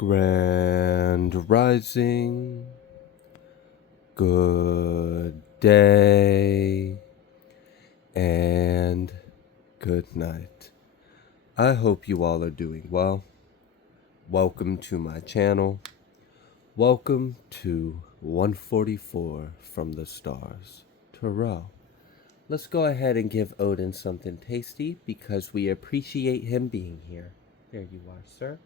Grand Rising, good day, and good night. I hope you all are doing well. Welcome to my channel. Welcome to 144 from the stars. Tarot. Let's go ahead and give Odin something tasty because we appreciate him being here. There you are, sir.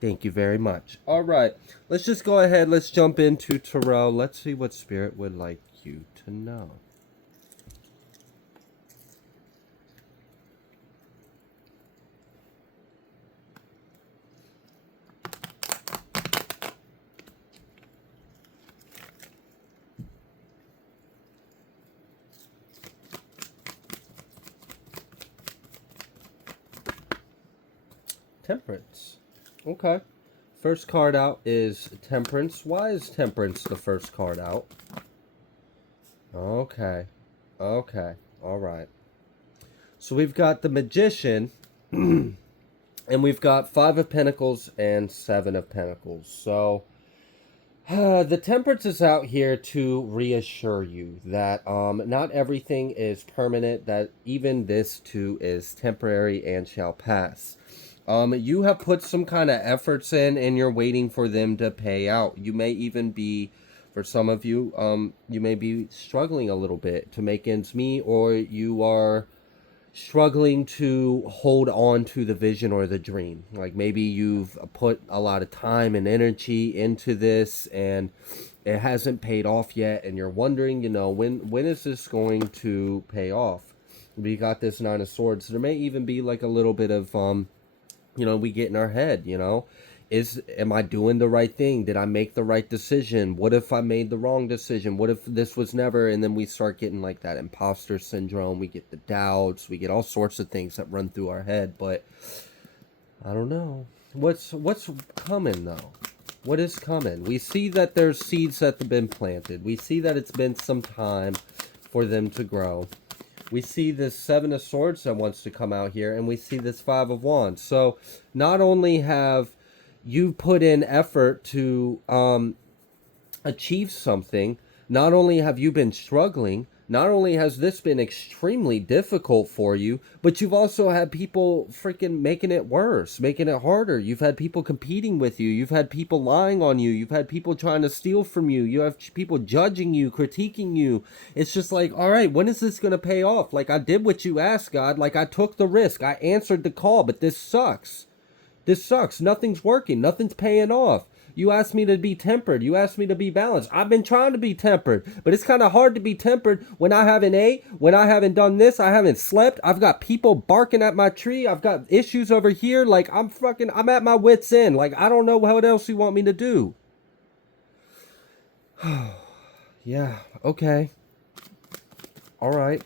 Thank you very much. All right, let's just go ahead. Let's jump into tarot. Let's see what Spirit would like you to know. Temperance. Okay. First card out is Temperance. Why is Temperance the first card out? Okay. Okay. All right. So we've got the Magician, and we've got Five of Pentacles and Seven of Pentacles. So the Temperance is out here to reassure you that not everything is permanent, that even this too is temporary and shall pass. You have put some kind of efforts in and you're waiting for them to pay out. You may even be, for some of you, you may be struggling a little bit to make ends meet, or you are struggling to hold on to the vision or the dream. Like maybe you've put a lot of time and energy into this and it hasn't paid off yet, and you're wondering, when is this going to pay off? We got this Nine of Swords. There may even be like a little bit of we get in our head, am I doing the right thing? Did I make the right decision? What if I made the wrong decision? What if this was never? And then we start getting like that imposter syndrome. We get the doubts. We get all sorts of things that run through our head. But I don't know. What's coming though? What is coming? We see that there's seeds that have been planted. We see that it's been some time for them to grow. We see this Seven of Swords that wants to come out here, and we see this Five of Wands. So not only have you put in effort to achieve something, not only have you been struggling, not only has this been extremely difficult for you, but you've also had people freaking making it worse, making it harder. You've had people competing with you. You've had people lying on you. You've had people trying to steal from you. You have people judging you, critiquing you. It's just like, all right, when is this going to pay off? Like, I did what you asked, God. Like, I took the risk. I answered the call, but this sucks. This sucks. Nothing's working. Nothing's paying off. You asked me to be tempered. You asked me to be balanced. I've been trying to be tempered, but it's kind of hard to be tempered when I haven't when I haven't done this. I haven't slept. I've got people barking at my tree. I've got issues over here. Like, I'm at my wit's end. Like, I don't know what else you want me to do. Yeah. Okay. All right.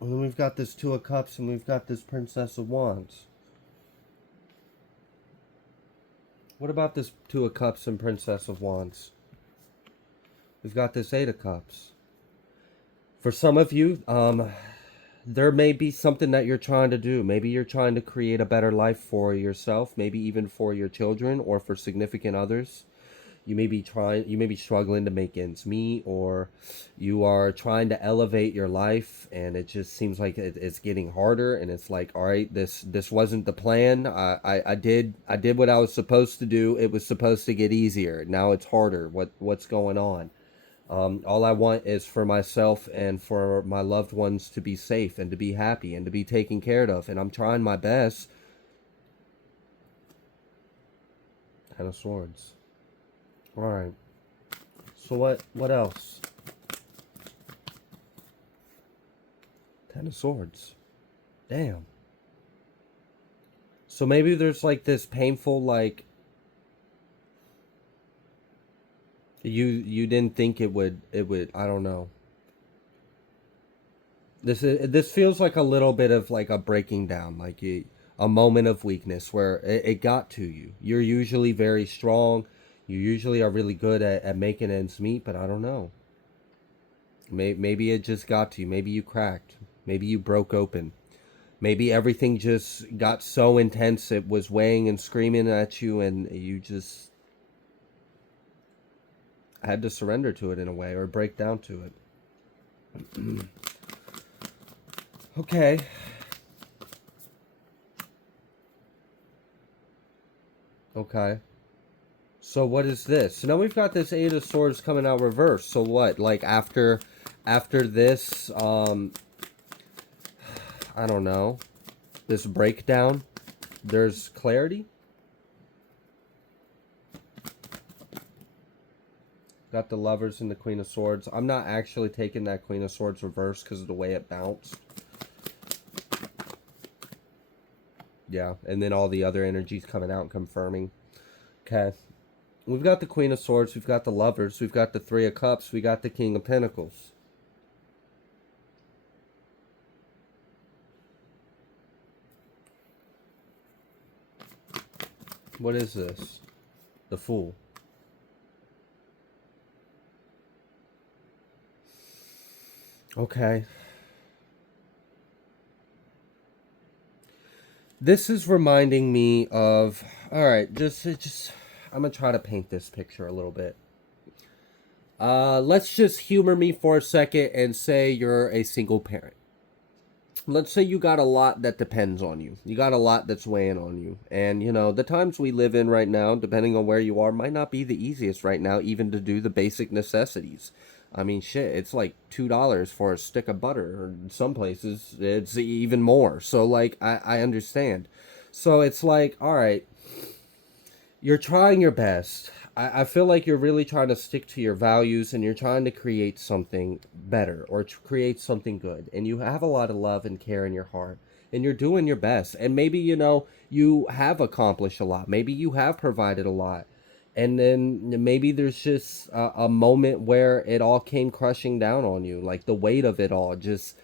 And then we've got this Two of Cups and we've got this Princess of Wands. What about this Two of Cups and Princess of Wands? We've got this Eight of Cups. For some of you, there may be something that you're trying to do. Maybe you're trying to create a better life for yourself, maybe even for your children or for significant others. You may be struggling to make ends meet, or you are trying to elevate your life and it just seems like it's getting harder, and it's like, all right, this wasn't the plan. I did what I was supposed to do. It was supposed to get easier. Now it's harder. What's going on? All I want is for myself and for my loved ones to be safe and to be happy and to be taken care of, and I'm trying my best. Ten of Swords. All right. So what else? Ten of Swords. Damn. So maybe there's like this painful, like, you didn't think it would I don't know. This feels like a little bit of like a breaking down, like a moment of weakness where it got to you. You're usually very strong. You usually are really good at making ends meet, but I don't know. Maybe it just got to you. Maybe you cracked. Maybe you broke open. Maybe everything just got so intense it was weighing and screaming at you, and you just had to surrender to it in a way, or break down to it. Okay. Okay. So what is this? So now we've got this Eight of Swords coming out reverse. So what? Like after this, I don't know, this breakdown, there's clarity? Got the Lovers and the Queen of Swords. I'm not actually taking that Queen of Swords reverse because of the way it bounced. Yeah, and then all the other energies coming out and confirming. Okay. We've got the Queen of Swords, we've got the Lovers, we've got the Three of Cups, we got the King of Pentacles. What is this? The Fool. Okay. This is reminding me of, all right, just I'm gonna try to paint this picture a little bit. Let's just humor me for a second and say you're a single parent. Let's say you got a lot that depends on you. You got a lot that's weighing on you. And, you know, the times we live in right now, depending on where you are, might not be the easiest right now, even to do the basic necessities. I mean, shit, it's like $2 for a stick of butter. Or in some places, it's even more. So, like, I understand. So it's like, all right, you're trying your best. I feel like you're really trying to stick to your values and you're trying to create something better or to create something good. And you have a lot of love and care in your heart and you're doing your best. And maybe, you know, you have accomplished a lot. Maybe you have provided a lot. And then maybe there's just a moment where it all came crushing down on you, like the weight of it all. Just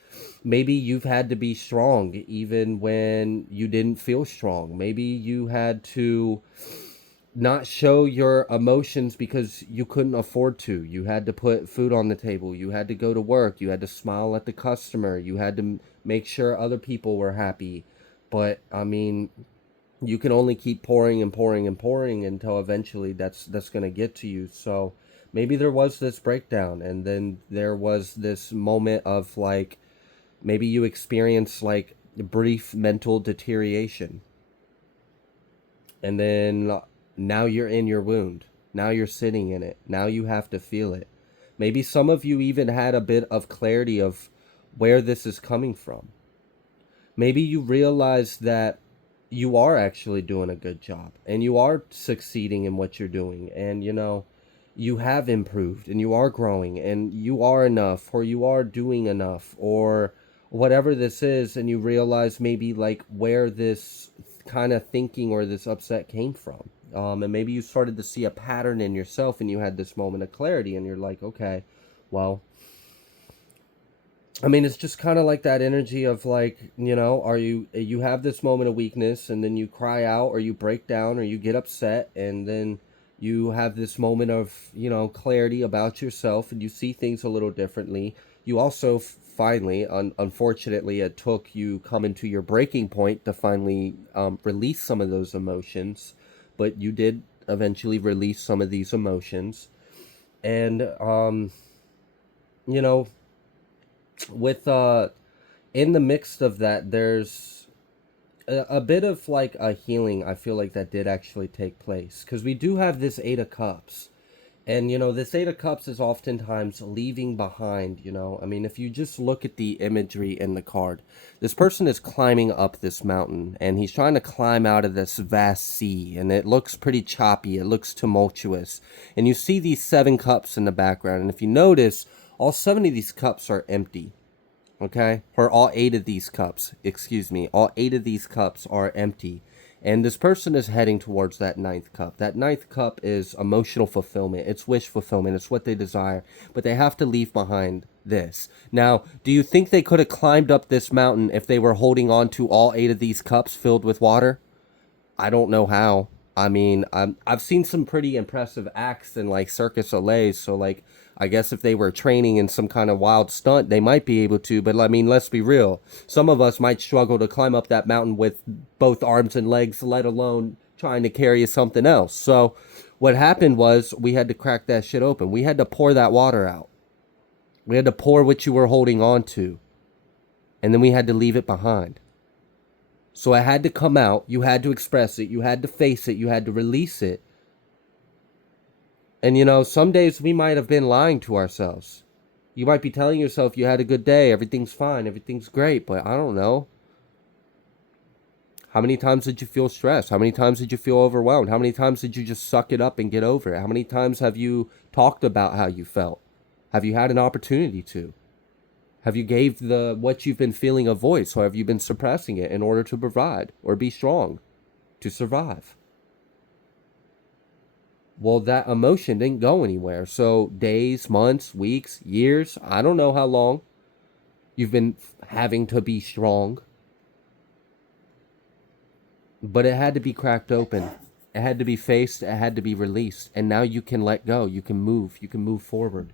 maybe you've had to be strong even when you didn't feel strong. Maybe you had to not show your emotions because you couldn't afford to. You had to put food on the table. You had to go to work. You had to smile at the customer. You had to make sure other people were happy. But I mean, you can only keep pouring and pouring and pouring until eventually that's going to get to you. So maybe there was this breakdown and then there was this moment of like maybe you experienced like brief mental deterioration. And then now you're in your wound. Now you're sitting in it. Now you have to feel it. Maybe some of you even had a bit of clarity of where this is coming from. Maybe you realize that you are actually doing a good job and you are succeeding in what you're doing. And, you know, you have improved and you are growing and you are enough or you are doing enough or whatever this is. And you realize maybe like where this kind of thinking or this upset came from. And maybe you started to see a pattern in yourself and you had this moment of clarity and you're like, okay, well, I mean, it's just kind of like that energy of like, you know, you have this moment of weakness and then you cry out or you break down or you get upset and then you have this moment of, you know, clarity about yourself and you see things a little differently. You also finally, unfortunately, it took you coming to your breaking point to finally release some of those emotions, but you did eventually release some of these emotions. And, you know, with in the midst of that there's a bit of like a healing. I feel like that did actually take place because we do have this Eight of Cups, and you know this Eight of Cups is oftentimes leaving behind, you know, I mean if you just look at the imagery in the card, this person is climbing up this mountain and he's trying to climb out of this vast sea and it looks pretty choppy, it looks tumultuous, and you see these 7 cups in the background, and if you notice all 7 of these cups are empty. Okay, or all 8 of these cups, excuse me, all 8 of these cups are empty. And this person is heading towards that 9th cup. That 9th cup is emotional fulfillment. It's wish fulfillment. It's what they desire. But they have to leave behind this. Now, do you think they could have climbed up this mountain if they were holding on to all 8 of these cups filled with water? I don't know how. I mean, I've seen some pretty impressive acts in like Circus Olay, so like I guess if they were training in some kind of wild stunt, they might be able to. But I mean, let's be real. Some of us might struggle to climb up that mountain with both arms and legs, let alone trying to carry something else. So what happened was we had to crack that shit open. We had to pour that water out. We had to pour what you were holding on to. And then we had to leave it behind. So it had to come out. You had to express it. You had to face it. You had to release it. And, you know, some days we might have been lying to ourselves. You might be telling yourself you had a good day, everything's fine, everything's great, but I don't know. How many times did you feel stressed? How many times did you feel overwhelmed? How many times did you just suck it up and get over it? How many times have you talked about how you felt? Have you had an opportunity to? Have you gave what you've been feeling a voice, or have you been suppressing it in order to provide or be strong to survive? Well, that emotion didn't go anywhere. So days, months, weeks, years, I don't know how long you've been having to be strong. But it had to be cracked open. It had to be faced. It had to be released. And now you can let go. You can move. You can move forward.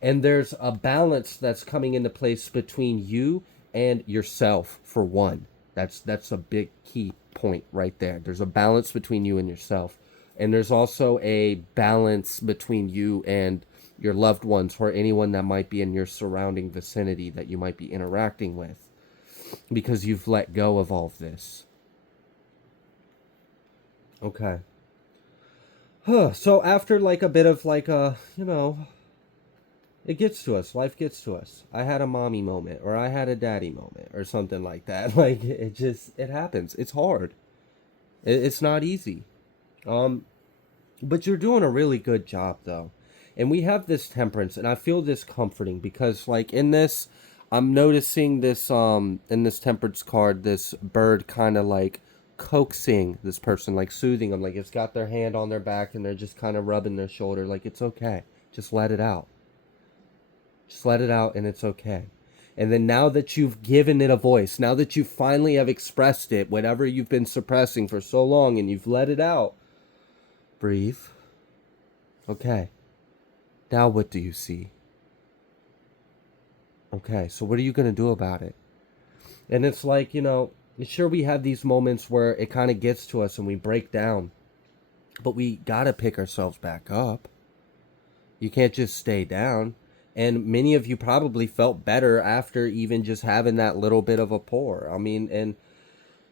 And there's a balance that's coming into place between you and yourself, for one. That's a big key point right there. There's a balance between you and yourself. And there's also a balance between you and your loved ones, or anyone that might be in your surrounding vicinity that you might be interacting with, because you've let go of all of this. Okay. So after like a bit of like it gets to us. Life gets to us. I had a mommy moment, or I had a daddy moment, or something like that. Like it happens. It's hard. It's not easy. But you're doing a really good job though. And we have this temperance, and I feel this comforting, because like in this, I'm noticing this in this temperance card, this bird kind of like coaxing this person, like soothing them, like it's got their hand on their back and they're just kind of rubbing their shoulder, like it's okay. Just let it out. Just let it out and it's okay. And then now that you've given it a voice, now that you finally have expressed it, whatever you've been suppressing for so long, and you've let it out, breathe. Okay. Now what do you see? Okay, so what are you going to do about it? And it's like, you know, sure, we have these moments where it kind of gets to us and we break down, but we got to pick ourselves back up. You can't just stay down. And many of you probably felt better after even just having that little bit of a pour. I mean, and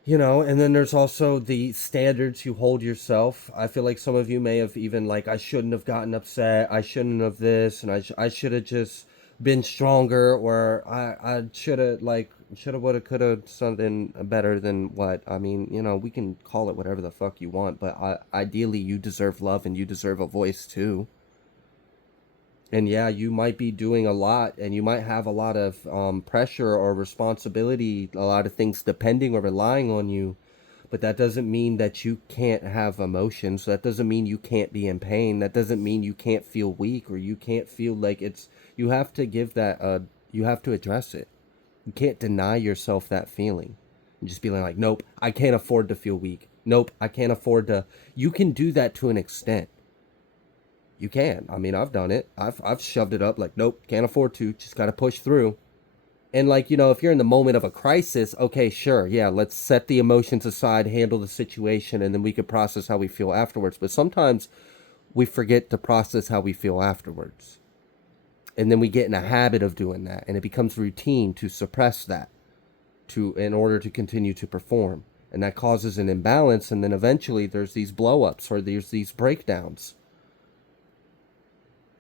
you know, and then there's also the standards you hold yourself. I feel like some of you may have even like, I shouldn't have gotten upset. I shouldn't have this. And I should have just been stronger, or I should have like, should have, would have, could have, something better than what. I mean, you know, we can call it whatever the fuck you want, but ideally you deserve love and you deserve a voice too. And yeah, you might be doing a lot, and you might have a lot of pressure or responsibility, a lot of things depending or relying on you. But that doesn't mean that you can't have emotions. That doesn't mean you can't be in pain. That doesn't mean you can't feel weak, or you can't feel like it's, you have to give that, you have to address it. You can't deny yourself that feeling. And just be like, nope, I can't afford to feel weak. Nope, I can't afford to. You can do that to an extent. You can. I mean, I've done it. I've shoved it up like, nope, can't afford to. Just got to push through. And like, you know, if you're in the moment of a crisis, okay, sure. Yeah, let's set the emotions aside, handle the situation, and then we could process how we feel afterwards. But sometimes we forget to process how we feel afterwards. And then we get in a habit of doing that, and it becomes routine to suppress that in order to continue to perform. And that causes an imbalance, and then eventually there's these blow-ups, or there's these breakdowns.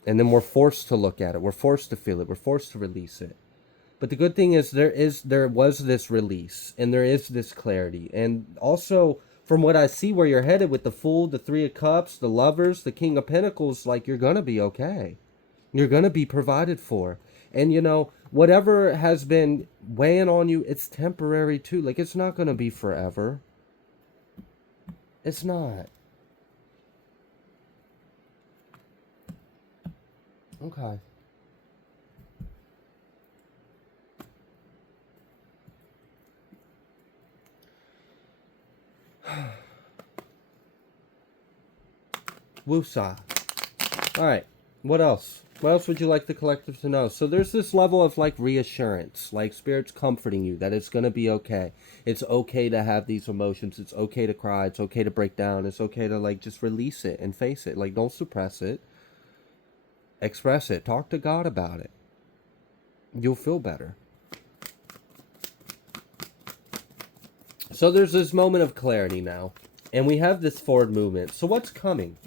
And then we're forced to look at it. We're forced to feel it. We're forced to release it. But the good thing is there was this release, and there is this clarity. And also, from what I see where you're headed with the Fool, the Three of Cups, the Lovers, the King of Pentacles, like, you're going to be okay. You're going to be provided for. And, you know, whatever has been weighing on you, it's temporary too. Like, it's not going to be forever. It's not. Okay. Woosah. All right. What else? What else would you like the collective to know? So there's this level of like reassurance, like Spirit's comforting you that it's going to be okay. It's okay to have these emotions. It's okay to cry. It's okay to break down. It's okay to like just release it and face it. Like, don't suppress it. Express it. Talk to God about it. You'll feel better. So there's this moment of clarity now. And we have this forward movement. So what's coming?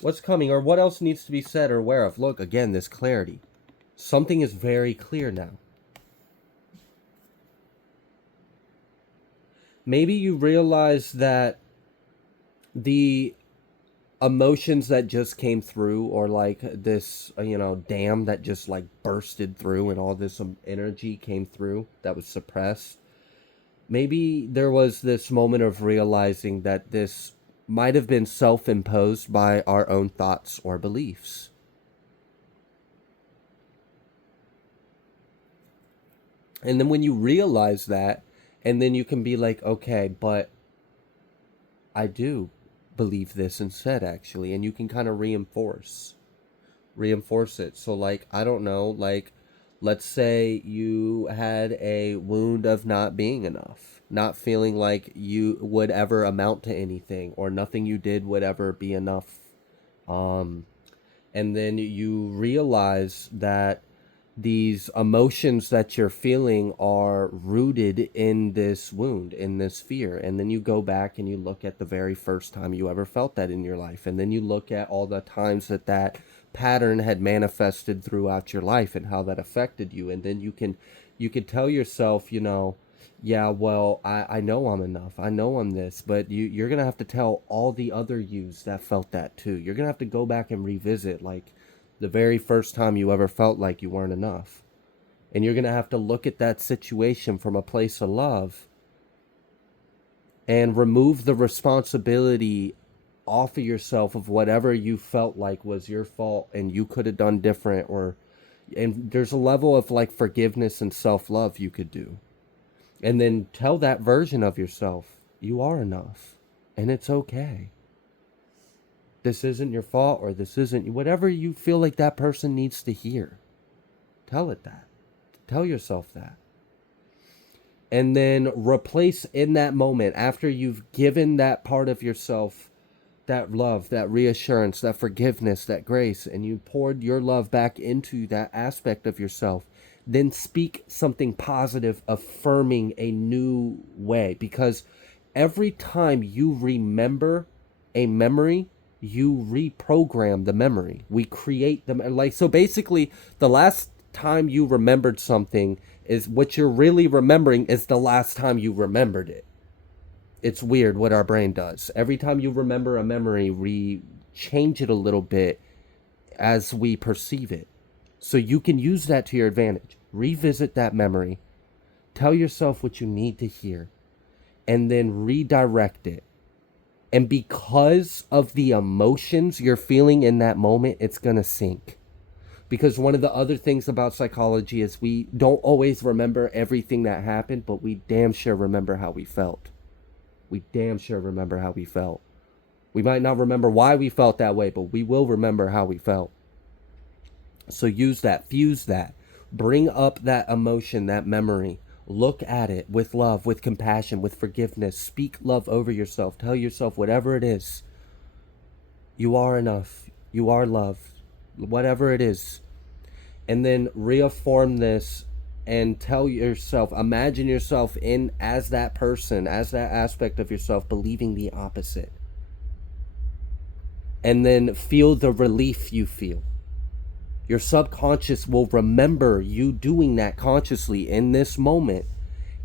What's coming, or what else needs to be said or aware of? Look, again, this clarity. Something is very clear now. Maybe you realize that the emotions that just came through, or like this, dam that just like bursted through and all this energy came through that was suppressed. Maybe there was this moment of realizing that this might have been self-imposed by our own thoughts or beliefs. And then when you realize that, and then you can be like, okay, but I do believe this instead, actually. And you can kind of reinforce it. So like, I don't know, like, let's say you had a wound of not being enough, not feeling like you would ever amount to anything, or nothing you did would ever be enough. And then you realize that these emotions that you're feeling are rooted in this wound, in this fear. And then you go back and you look at the very first time you ever felt that in your life. And then you look at all the times that pattern had manifested throughout your life and how that affected you. And then you can tell yourself, yeah, well, I know I'm enough. I know I'm this. But you're going to have to tell all the other yous that felt that too. You're going to have to go back and revisit, like, the very first time you ever felt like you weren't enough. And you're going to have to look at that situation from a place of love and remove the responsibility off of yourself of whatever you felt like was your fault and you could have done different. And there's a level of like forgiveness and self-love you could do. And then tell that version of yourself, you are enough and it's okay. This isn't your fault, or this isn't, whatever you feel like that person needs to hear. Tell it that. Tell yourself that. And then replace in that moment, after you've given that part of yourself that love, that reassurance, that forgiveness, that grace, and you poured your love back into that aspect of yourself, then speak something positive, affirming a new way. Because every time you remember a memory, you reprogram the memory. We create them. Like, so basically, the last time you remembered something is what you're really remembering is the last time you remembered it. It's weird what our brain does. Every time you remember a memory, we change it a little bit as we perceive it. So you can use that to your advantage. Revisit that memory. Tell yourself what you need to hear. And then redirect it. And because of the emotions you're feeling in that moment, it's going to sink. Because one of the other things about psychology is we don't always remember everything that happened, but we damn sure remember how we felt. We damn sure remember how we felt. We might not remember why we felt that way, but we will remember how we felt. So use that, fuse that, bring up that emotion, that memory. Look at it with love, with compassion, with forgiveness. Speak love over yourself. Tell yourself whatever it is. You are enough. You are loved. Whatever it is. And then reaffirm this and tell yourself, imagine yourself in as that person, as that aspect of yourself, believing the opposite. And then feel the relief you feel. Your subconscious will remember you doing that consciously in this moment,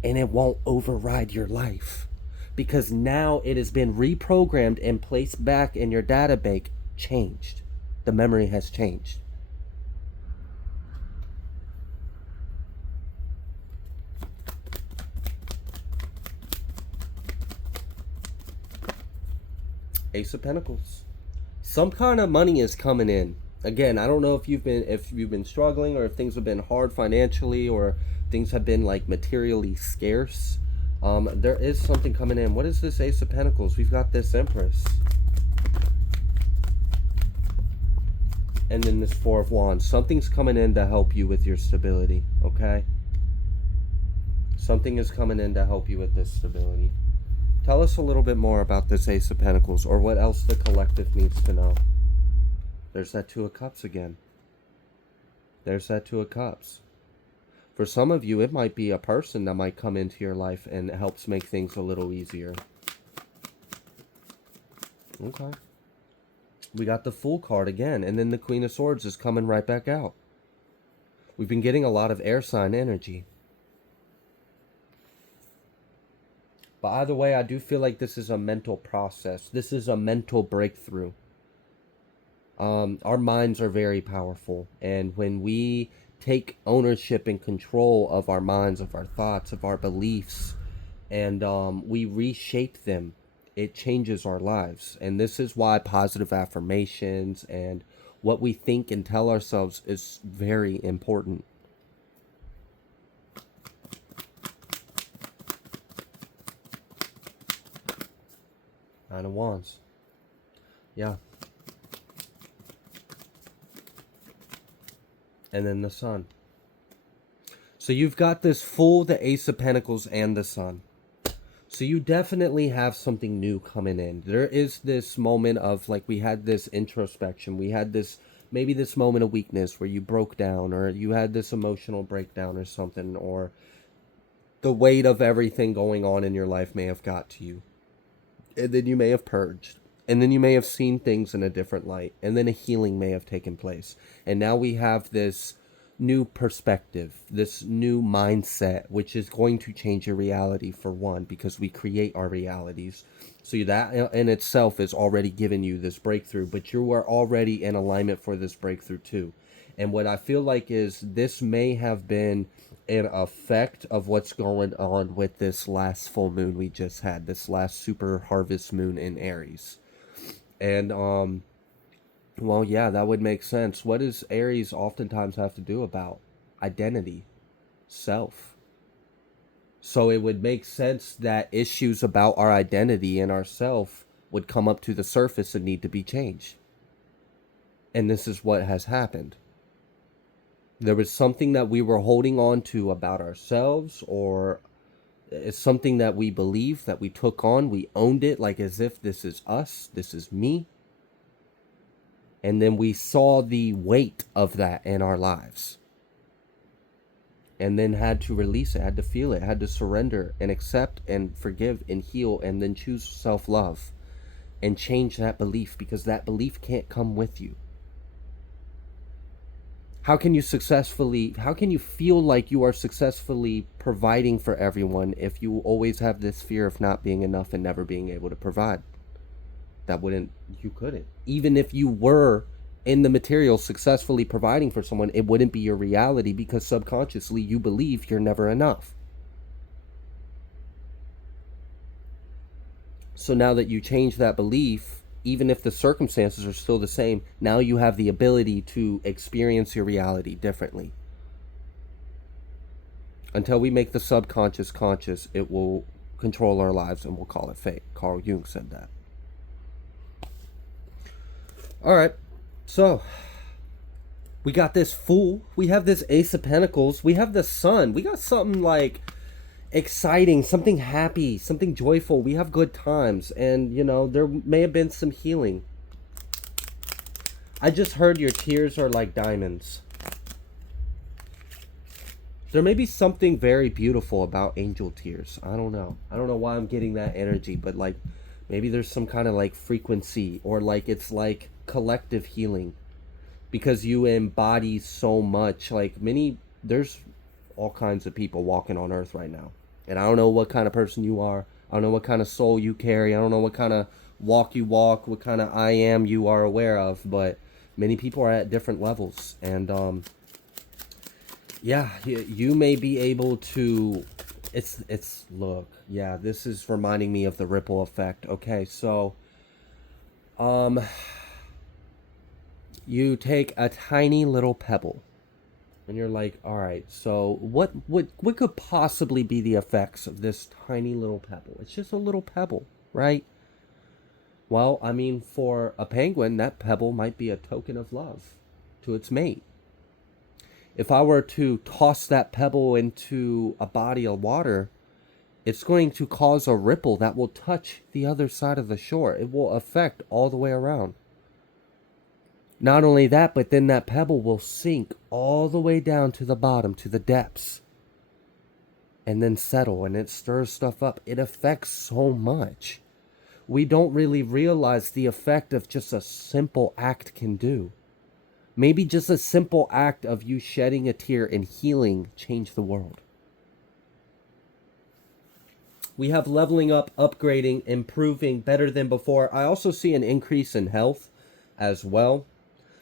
and it won't override your life. Because now it has been reprogrammed and placed back in your data bank, changed. The memory has changed. Ace of Pentacles. Some kind of money is coming in. Again, I don't know if you've been struggling, or if things have been hard financially, or things have been like materially scarce. There is something coming in. What is this Ace of Pentacles? We've got this Empress. And then this Four of Wands. Something's coming in to help you with your stability, okay? Something is coming in to help you with this stability. Tell us a little bit more about this Ace of Pentacles, or what else the collective needs to know. There's that Two of Cups again. There's that Two of Cups. For some of you, it might be a person that might come into your life and helps make things a little easier. Okay. We got the Fool card again, and then the Queen of Swords is coming right back out. We've been getting a lot of air sign energy. But either way, I do feel like this is a mental process. This is a mental breakthrough. Our minds are very powerful. And when we take ownership and control of our minds, of our thoughts, of our beliefs, and we reshape them, it changes our lives. And this is why positive affirmations and what we think and tell ourselves is very important. Nine of Wands. Yeah. And then the Sun. So you've got this Fool, the Ace of Pentacles, and the Sun. So you definitely have something new coming in. There is this moment of, like, we had this introspection. We had this, maybe this moment of weakness where you broke down, or you had this emotional breakdown or something, or the weight of everything going on in your life may have got to you. And then you may have purged. And then you may have seen things in a different light. And then a healing may have taken place. And now we have this new perspective, this new mindset, which is going to change your reality, for one, because we create our realities. So that in itself is already giving you this breakthrough. But you are already in alignment for this breakthrough too. And what I feel like is this may have been an effect of what's going on with this last full moon we just had, this last super harvest moon in Aries. And well, yeah, that would make sense. What does Aries oftentimes have to do about? Identity, self. So it would make sense that issues about our identity and our self would come up to the surface and need to be changed. And this is what has happened. There was something that we were holding on to about ourselves, or it's something that we believed, that we took on, we owned it, like as if this is us, this is me. And then we saw the weight of that in our lives. And then had to release it, had to feel it, had to surrender and accept and forgive and heal, and then choose self-love and change that belief, because that belief can't come with you. How can you feel like you are successfully providing for everyone if you always have this fear of not being enough and never being able to provide? You couldn't. Even if you were in the material successfully providing for someone, it wouldn't be your reality, because subconsciously you believe you're never enough. So now that you change that belief, even if the circumstances are still the same, now you have the ability to experience your reality differently. Until we make the subconscious conscious, it will control our lives, and we'll call it fate. Carl Jung said that. All right, so we got this Fool. We have this Ace of Pentacles. We have the Sun. We got something like exciting, something happy, something joyful. We have good times, and you know, there may have been some healing. I just heard your tears are like diamonds. There may be something very beautiful about angel tears. I don't know why I'm getting that energy, but like maybe there's some kind of like frequency, or like it's like collective healing, because you embody so much. Like there's all kinds of people walking on earth right now. And I don't know what kind of person you are. I don't know what kind of soul you carry. I don't know what kind of walk you walk, what kind of I am you are aware of. But many people are at different levels. And yeah, you may be able to... Look, yeah, this is reminding me of the ripple effect. Okay, so... you take a tiny little pebble. And you're like, all right, so what could possibly be the effects of this tiny little pebble? It's just a little pebble, right? Well, I mean, for a penguin, that pebble might be a token of love. to its mate. If I were to toss that pebble into a body of water, it's going to cause a ripple that will touch the other side of the shore. It will affect all the way around. Not only that, but then that pebble will sink all the way down to the bottom, to the depths, and then settle, and it stirs stuff up. It affects so much. We don't really realize the effect of just a simple act can do. Maybe just a simple act of you shedding a tear and healing change the world. We have leveling up, upgrading, improving, better than before. I also see an increase in health as well.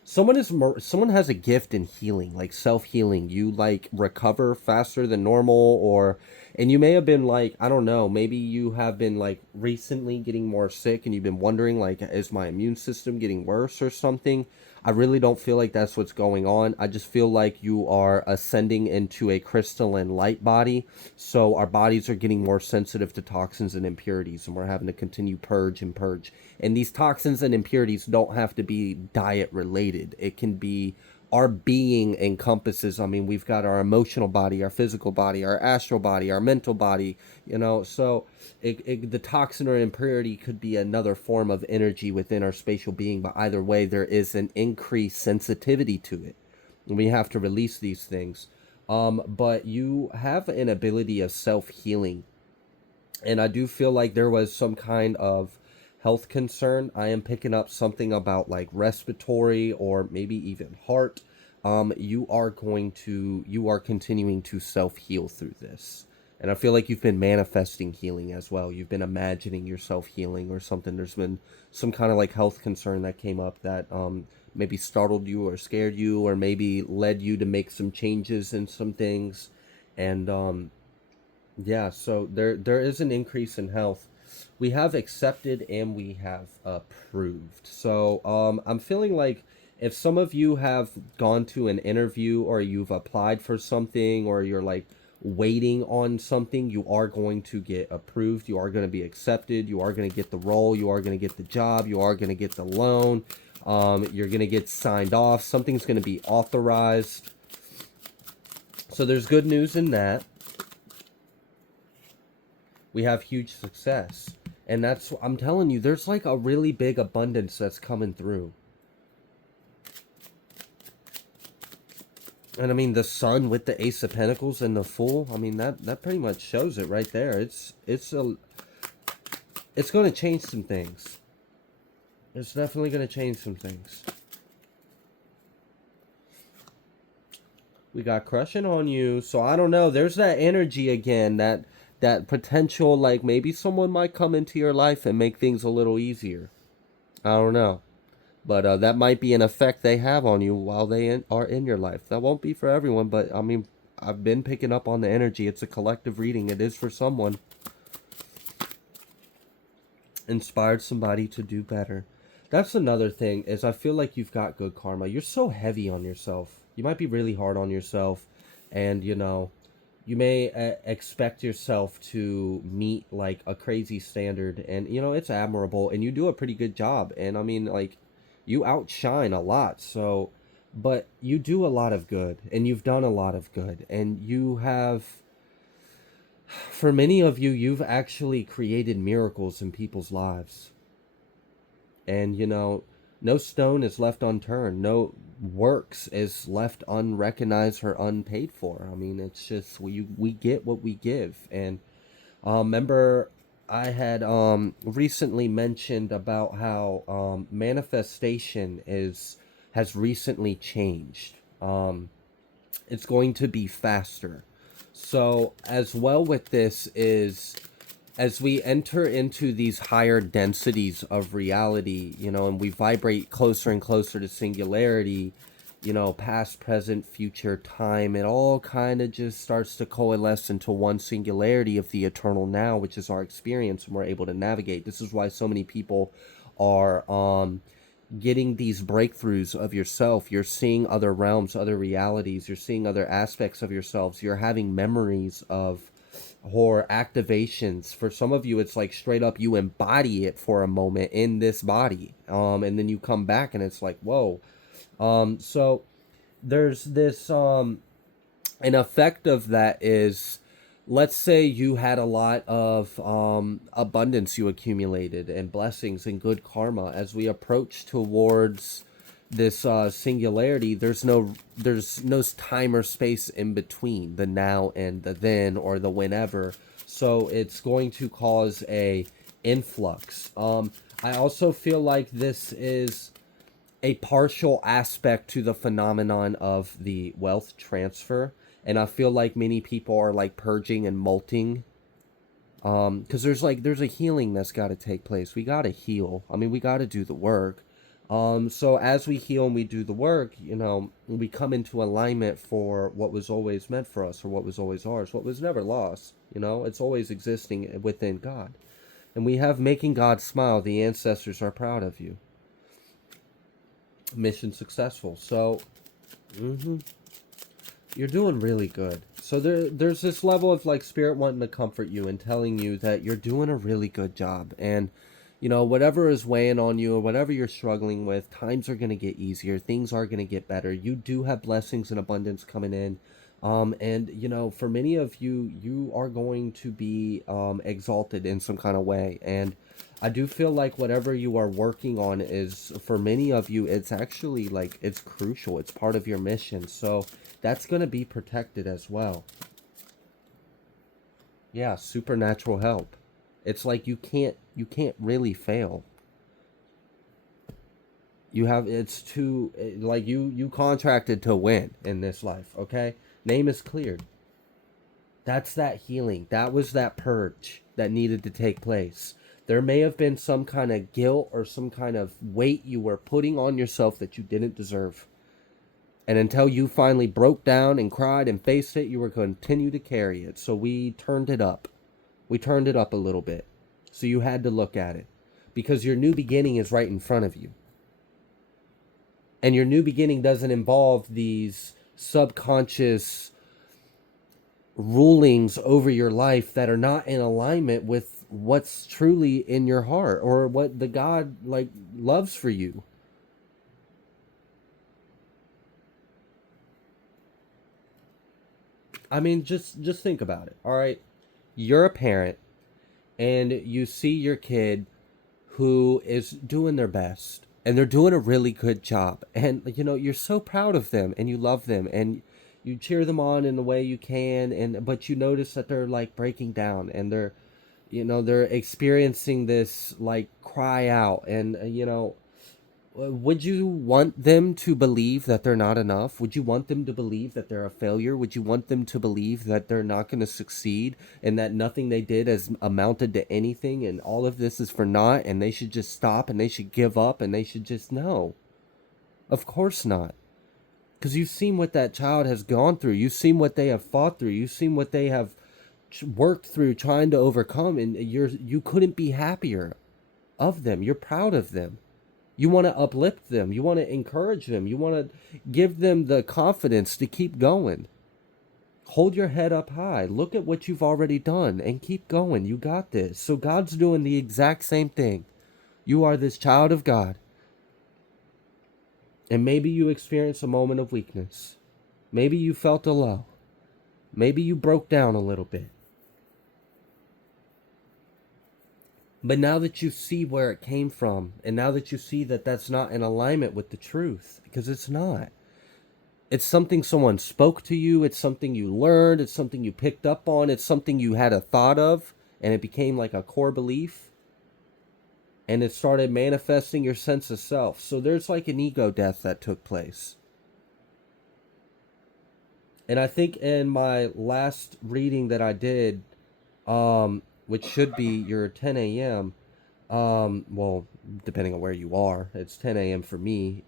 Someone has a gift in healing, like self-healing. You like recover faster than normal, and you may have been like, I don't know, maybe you have been like recently getting more sick and you've been wondering like, is my immune system getting worse or something? I really don't feel like that's what's going on. I just feel like you are ascending into a crystalline light body. So our bodies are getting more sensitive to toxins and impurities, and we're having to continue purge and purge. And these toxins and impurities don't have to be diet related. It can be our being encompasses. I mean, we've got our emotional body, our physical body, our astral body, our mental body, so the toxin or impurity could be another form of energy within our spatial being, but either way, there is an increased sensitivity to it. And we have to release these things. But you have an ability of self-healing. And I do feel like there was some kind of health concern. I am picking up something about like respiratory or maybe even heart. You are continuing to self-heal through this. And I feel like you've been manifesting healing as well. You've been imagining yourself healing or something. There's been some kind of like health concern that came up that maybe startled you or scared you or maybe led you to make some changes in some things. And yeah, so there is an increase in health. We have accepted and we have approved. So I'm feeling like if some of you have gone to an interview or you've applied for something or you're like waiting on something, you are going to get approved. You are going to be accepted. You are going to get the role. You are going to get the job. You are going to get the loan. You're going to get signed off. Something's going to be authorized. So there's good news in that. We have huge success. And that's, I'm telling you, there's like a really big abundance that's coming through. And I mean, the Sun with the Ace of Pentacles and the Fool, I mean, that pretty much shows it right there. It's going to change some things. It's definitely going to change some things. We got crushing on you. So I don't know. There's that energy again, that potential, like maybe someone might come into your life and make things a little easier. I don't know. But that might be an effect they have on you while they are in your life. That won't be for everyone, but I mean, I've been picking up on the energy. It's a collective reading. It is for someone. Inspired somebody to do better. That's another thing, is I feel like you've got good karma. You're so heavy on yourself. You might be really hard on yourself, and you may expect yourself to meet like a crazy standard, and it's admirable, and you do a pretty good job, and I mean, like, you outshine a lot. So, but you do a lot of good, and you've done a lot of good, and you have, for many of you, you've actually created miracles in people's lives. And no stone is left unturned. No works is left unrecognized or unpaid for. I mean, it's just we get what we give. And remember, I had recently mentioned about how manifestation has recently changed. It's going to be faster. So as well with this is, as we enter into these higher densities of reality, and we vibrate closer and closer to singularity, past, present, future, time, it all kind of just starts to coalesce into one singularity of the eternal now, which is our experience, and we're able to navigate. This is why so many people are getting these breakthroughs of yourself. You're seeing other realms, other realities. You're seeing other aspects of yourselves. You're having memories of or activations. For some of you, it's like straight up you embody it for a moment in this body, and then you come back and it's like, whoa. So there's this an effect of that is, let's say you had a lot of abundance you accumulated and blessings and good karma. As we approach towards this singularity, there's no time or space in between the now and the then or the whenever. So it's going to cause a influx. I also feel like this is a partial aspect to the phenomenon of the wealth transfer, and I feel like many people are like purging and molting, because there's a healing that's got to take place. We got to heal. I mean, we got to do the work. So as we heal and we do the work, we come into alignment for what was always meant for us, or what was always ours, what was never lost. It's always existing within God. And we have making God smile. The ancestors are proud of you. Mission successful. So you're doing really good. So there's this level of like spirit wanting to comfort you and telling you that you're doing a really good job. And whatever is weighing on you or whatever you're struggling with, times are going to get easier. Things are going to get better. You do have blessings and abundance coming in. And for many of you, you are going to be exalted in some kind of way. And I do feel like whatever you are working on is, for many of you, it's actually like, it's crucial. It's part of your mission. So that's going to be protected as well. Yeah, supernatural help. It's like you can't really fail. It's too, like, you contracted to win in this life, okay? Name is cleared. That's that healing. That was that purge that needed to take place. There may have been some kind of guilt or some kind of weight you were putting on yourself that you didn't deserve. And until you finally broke down and cried and faced it, you were going to continue to carry it. So we turned it up. We turned it up a little bit. So you had to look at it. Because your new beginning is right in front of you. And your new beginning doesn't involve these subconscious rulings over your life that are not in alignment with what's truly in your heart or what the God like loves for you. I mean, just think about it. All right, you're a parent and you see your kid who is doing their best and they're doing a really good job, and you're so proud of them and you love them and you cheer them on in the way you can, but you notice that they're like breaking down and they're experiencing this like cry out, and would you want them to believe that they're not enough? Would you want them to believe that they're a failure? Would you want them to believe that they're not going to succeed and that nothing they did has amounted to anything and all of this is for naught and they should just stop and they should give up and they should just no? Of course not. Because you've seen what that child has gone through. You've seen what they have fought through. You've seen what they have worked through trying to overcome, and you couldn't be happier of them. You're proud of them. You want to uplift them. You want to encourage them. You want to give them the confidence to keep going. Hold your head up high. Look at what you've already done and keep going. You got this. So God's doing the exact same thing. You are this child of God. And maybe you experienced a moment of weakness. Maybe you felt a low. Maybe you broke down a little bit. But now that you see where it came from, and now that you see that that's not in alignment with the truth, because it's not. It's something someone spoke to you, it's something you learned, it's something you picked up on, it's something you had a thought of, and it became like a core belief. And it started manifesting your sense of self. So there's like an ego death that took place. And I think in my last reading that I did, which should be your 10 a.m., well, depending on where you are, it's 10 a.m. for me.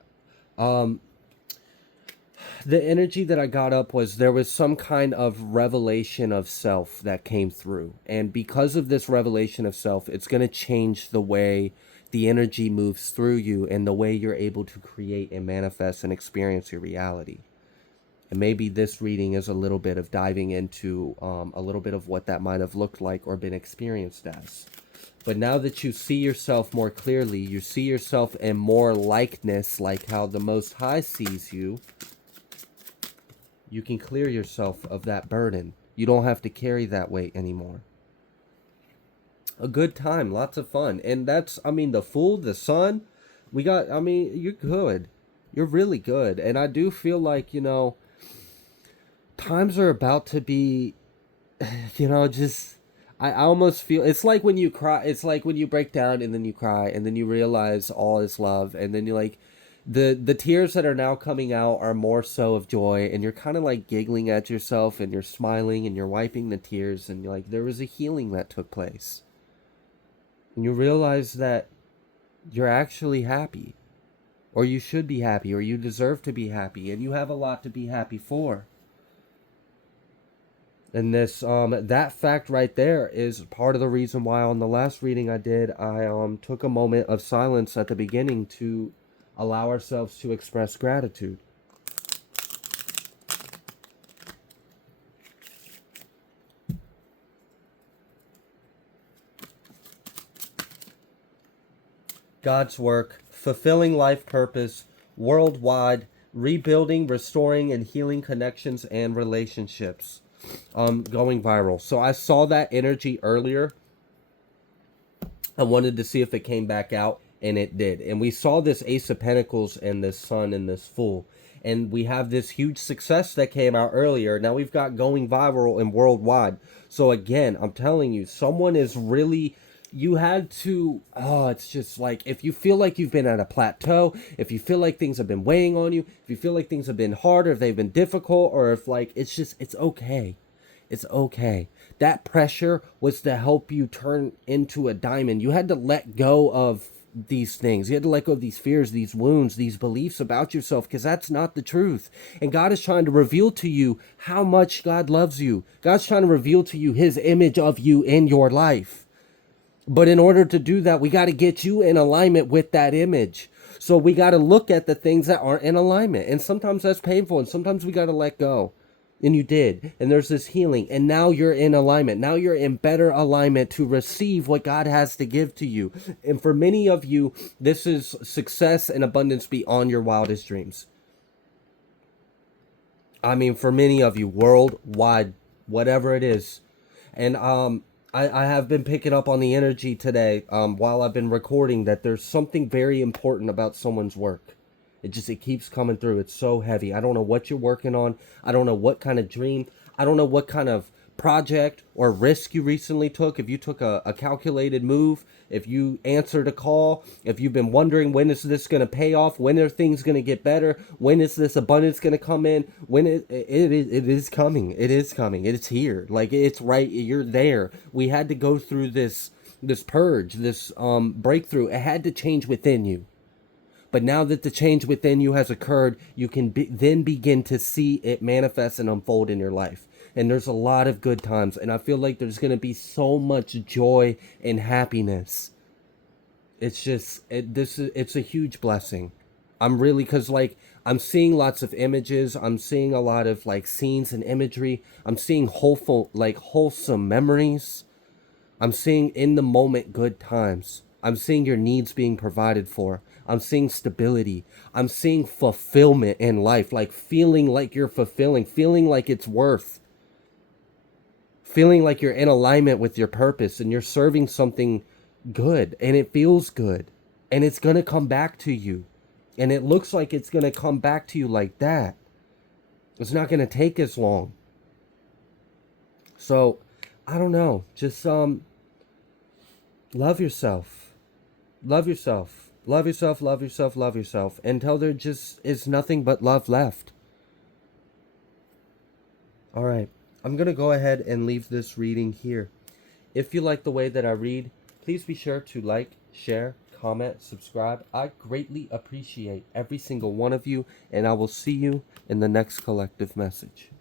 The energy that I got up was there was some kind of revelation of self that came through. And because of this revelation of self, it's going to change the way the energy moves through you and the way you're able to create and manifest and experience your reality. And maybe this reading is a little bit of diving into a little bit of what that might have looked like or been experienced as. But now that you see yourself more clearly, you see yourself in more likeness, like how the Most High sees you, You can clear yourself of that burden. You don't have to carry that weight anymore. A good time, lots of fun. And that's, I mean, the Fool, the Sun, we got, I mean, you're good. You're really good. And I do feel like, times are about to be, just, I almost feel, it's like when you cry, it's like when you break down and then you cry and then you realize all is love. And then you're like, the tears that are now coming out are more so of joy, and you're kind of like giggling at yourself and you're smiling and you're wiping the tears, and you're like, there was a healing that took place. And you realize that you're actually happy, or you should be happy, or you deserve to be happy, and you have a lot to be happy for. And this that fact right there is part of the reason why on the last reading I did, I took a moment of silence at the beginning to allow ourselves to express gratitude. God's work, fulfilling life purpose, worldwide, rebuilding, restoring, and healing connections and relationships. Going viral. So I saw that energy earlier. I wanted to see if it came back out, and it did. And we saw this Ace of Pentacles and this Sun and this Fool. And we have this huge success that came out earlier. Now we've got going viral and worldwide. So again, I'm telling you, someone is really, you had to, it's just like, if you feel like you've been at a plateau, if you feel like things have been weighing on you, if you feel like things have been hard, or if they've been difficult, or if like, it's just, it's okay. It's okay. That pressure was to help you turn into a diamond. You had to let go of these things. You had to let go of these fears, these wounds, these beliefs about yourself, because that's not the truth. And God is trying to reveal to you how much God loves you. God's trying to reveal to you his image of you in your life. But in order to do that, we got to get you in alignment with that image. So we got to look at the things that aren't in alignment. And sometimes that's painful, and sometimes we got to let go. And you did. And there's this healing. And now you're in alignment. Now you're in better alignment to receive what God has to give to you. And for many of you, this is success and abundance beyond your wildest dreams. I mean, for many of you, worldwide, whatever it is. And I have been picking up on the energy today while I've been recording, that there's something very important about someone's work. It keeps coming through. It's so heavy. I don't know what you're working on. I don't know what kind of dream. I don't know what kind of project or risk you recently took. If you took a calculated move, if you answered a call, if you've been wondering, when is this going to pay off? When are things going to get better? When is this abundance going to come in? When it is coming. It is coming. It's here. Like, it's right. You're there. We had to go through this purge, this breakthrough. It had to change within you. But now that the change within you has occurred, you can then begin to see it manifest and unfold in your life. And there's a lot of good times. And I feel like there's going to be so much joy and happiness. It's just, it's a huge blessing. I'm really, because like, I'm seeing lots of images. I'm seeing a lot of like scenes and imagery. I'm seeing wholesome memories. I'm seeing in the moment good times. I'm seeing your needs being provided for. I'm seeing stability. I'm seeing fulfillment in life, like feeling like you're fulfilling, feeling like it's worth, feeling like you're in alignment with your purpose and you're serving something good, and it feels good, and it's going to come back to you. And it looks like it's going to come back to you like that. It's not going to take as long. So, I don't know. Just love yourself. Love yourself. Love yourself, love yourself, love yourself. Until there just is nothing but love left. All right. I'm going to go ahead and leave this reading here. If you like the way that I read, please be sure to like, share, comment, subscribe. I greatly appreciate every single one of you, and I will see you in the next collective message.